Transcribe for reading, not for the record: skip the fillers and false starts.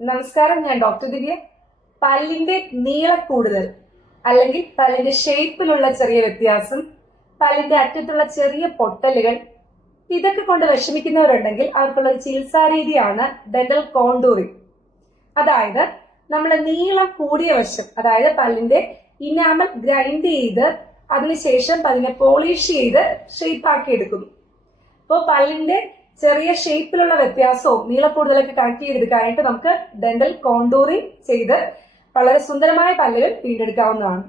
നമസ്കാരം, ഞാൻ ഡോക്ടർ ദിവ്യ. പല്ലിന്റെ നീളക്കൂടുതൽ അല്ലെങ്കിൽ പല്ലിന്റെ ഷേപ്പിലുള്ള ചെറിയ വ്യത്യാസം, പല്ലിന്റെ അറ്റത്തുള്ള ചെറിയ പൊട്ടലുകൾ, ഇതൊക്കെ കൊണ്ട് വിഷമിക്കുന്നവരുണ്ടെങ്കിൽ അവർക്കുള്ള ഒരു ചികിത്സാ രീതിയാണ് ഡെന്റൽ കോണ്ടൂറിങ്. അതായത് നമ്മൾ നീളം കൂടിയ വശം, അതായത് പല്ലിന്റെ ഇനാമൽ ഗ്രൈൻഡ് ചെയ്ത് അതിനുശേഷം പല്ലിനെ പോളിഷ് ചെയ്ത് ഷേപ്പാക്കി എടുക്കുന്നു. അപ്പോൾ പല്ലിന്റെ ചെറിയ ഷേപ്പിലുള്ള വ്യത്യാസവും നീളക്കൂടുതലൊക്കെ കറക്റ്റ് ചെയ്തെടുക്കാനായിട്ട് നമുക്ക് ഡെന്റൽ കോണ്ടൂറിങ് ചെയ്ത് വളരെ സുന്ദരമായ പല്ലുകൾ വീണ്ടെടുക്കാവുന്നതാണ്.